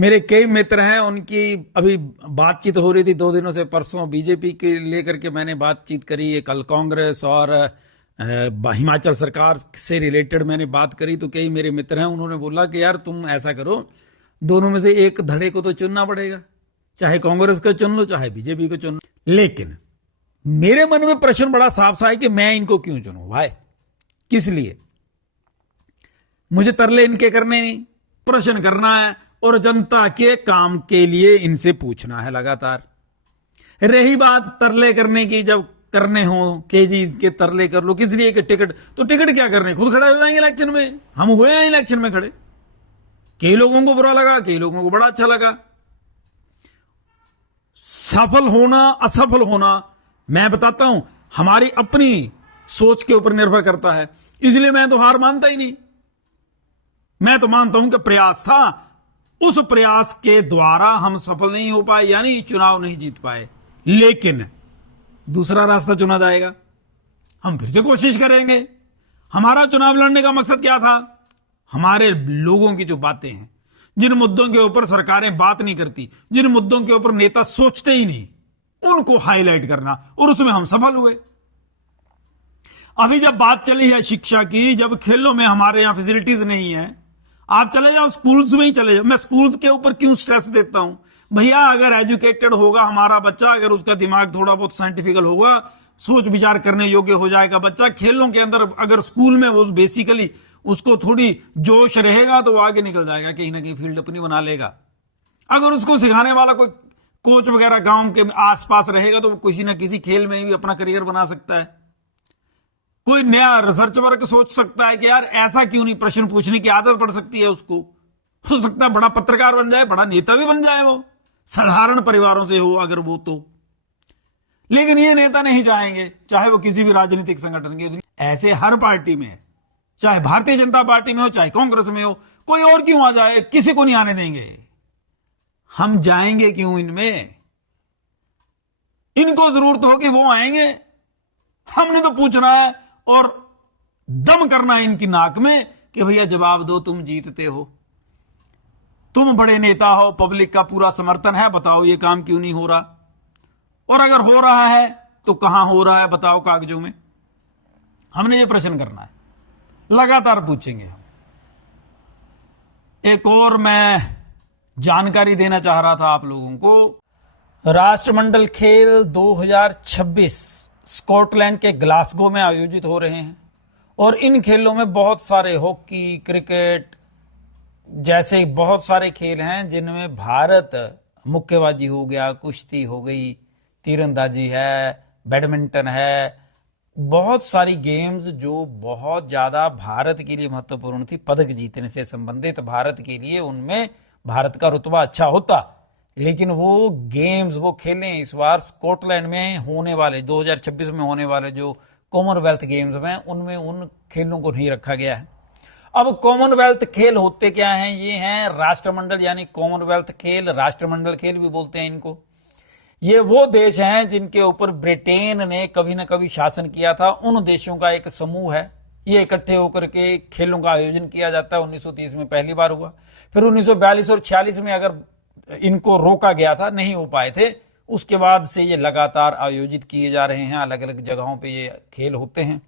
मेरे कई मित्र हैं, उनकी अभी बातचीत हो रही थी 2 दिनों से। परसों बीजेपी के लेकर के मैंने बातचीत करी है, कल कांग्रेस और हिमाचल सरकार से रिलेटेड मैंने बात करी। तो कई मेरे मित्र हैं, उन्होंने बोला कि यार तुम ऐसा करो, दोनों में से एक धड़े को तो चुनना पड़ेगा, चाहे कांग्रेस का चुन लो चाहे बीजेपी को चुन लो। लेकिन मेरे मन में प्रश्न बड़ा साफ सा है कि मैं इनको क्यों चुनूं भाई, किस लिए? मुझे तरले इनके करने नहीं, प्रश्न करना है और जनता के काम के लिए इनसे पूछना है लगातार। रही बात तरले करने की, जब करने हो केजी के तरले कर लो, किस लिए? कि टिकट, तो टिकट क्या करने, खुद खड़े हो जाएंगे इलेक्शन में। हम हुए हैं इलेक्शन में खड़े, कई लोगों को बुरा लगा, कई लोगों को बड़ा अच्छा लगा। सफल होना असफल होना मैं बताता हूं, हमारी अपनी सोच के ऊपर निर्भर करता है। इसलिए मैं तो हार मानता ही नहीं। मैं तो मानता हूं कि प्रयास था, उस प्रयास के द्वारा हम सफल नहीं हो पाए, यानी चुनाव नहीं जीत पाए। लेकिन दूसरा रास्ता चुना जाएगा, हम फिर से कोशिश करेंगे। हमारा चुनाव लड़ने का मकसद क्या था? हमारे लोगों की जो बातें हैं, जिन मुद्दों के ऊपर सरकारें बात नहीं करती, जिन मुद्दों के ऊपर नेता सोचते ही नहीं, उनको हाईलाइट करना, और उसमें हम सफल हुए। अभी जब बात चली है शिक्षा की, जब खेलों में हमारे यहां फैसिलिटीज नहीं है, आप चले जाओ स्कूल्स में ही चले जाओ। मैं स्कूल्स के ऊपर क्यों स्ट्रेस देता हूं? भैया अगर एजुकेटेड होगा हमारा बच्चा, अगर उसका दिमाग थोड़ा बहुत साइंटिफिकल होगा, सोच विचार करने योग्य हो जाएगा बच्चा, खेलों के अंदर अगर स्कूल में वो बेसिकली उसको थोड़ी जोश रहेगा, तो वो आगे निकल जाएगा, कहीं ना कहीं फील्ड अपनी बना लेगा। अगर उसको सिखाने वाला कोई कोच वगैरह गांव के आसपास रहेगा, तो वो किसी ना किसी खेल में भी अपना करियर बना सकता है। कोई नया रिसर्च वर्क सोच सकता है कि यार ऐसा क्यों नहीं, प्रश्न पूछने की आदत पड़ सकती है उसको। हो सकता है बड़ा पत्रकार बन जाए, बड़ा नेता भी बन जाए, वो साधारण परिवारों से हो अगर वो तो। लेकिन ये नेता नहीं चाहेंगे, चाहे वो किसी भी राजनीतिक संगठन के। ऐसे हर पार्टी में, चाहे भारतीय जनता पार्टी में हो, चाहे कांग्रेस में हो, कोई और क्यों आ जाए, किसी को नहीं आने देंगे। हम जाएंगे क्यों इनमें? इनको जरूरत होगी वो आएंगे, हमने तो पूछना है और दम करना है इनकी नाक में कि भैया जवाब दो, तुम जीतते हो, तुम बड़े नेता हो, पब्लिक का पूरा समर्थन है, बताओ ये काम क्यों नहीं हो रहा? और अगर हो रहा है तो कहां हो रहा है, बताओ कागजों में। हमने ये प्रश्न करना है, लगातार पूछेंगे हम। एक और मैं जानकारी देना चाह रहा था आप लोगों को। राष्ट्रमंडल खेल 2026 स्कॉटलैंड के ग्लासगो में आयोजित हो रहे हैं, और इन खेलों में बहुत सारे हॉकी, क्रिकेट जैसे बहुत सारे खेल हैं जिनमें भारत, मुक्केबाजी हो गया, कुश्ती हो गई, तीरंदाजी है, बैडमिंटन है, बहुत सारी गेम्स जो बहुत ज्यादा भारत के लिए महत्वपूर्ण थी, पदक जीतने से संबंधित भारत के लिए, उनमें भारत का रुतबा अच्छा होता। लेकिन वो गेम्स, वो खेलें इस बार स्कॉटलैंड में होने वाले 2026 में होने वाले जो कॉमनवेल्थ गेम्स में, उनमें उन खेलों को नहीं रखा गया है। अब कॉमनवेल्थ खेल होते क्या हैं? ये हैं राष्ट्रमंडल, यानी कॉमनवेल्थ खेल, राष्ट्रमंडल खेल भी बोलते हैं इनको। ये वो देश हैं जिनके ऊपर ब्रिटेन ने कभी ना कभी शासन किया था, उन देशों का एक समूह है। ये इकट्ठे होकर के खेलों का आयोजन किया जाता है। 1930 में पहली बार हुआ, फिर 1942 और 46 में अगर इनको रोका गया था, नहीं हो पाए थे, उसके बाद से ये लगातार आयोजित किए जा रहे हैं, अलग अलग जगहों पे ये खेल होते हैं।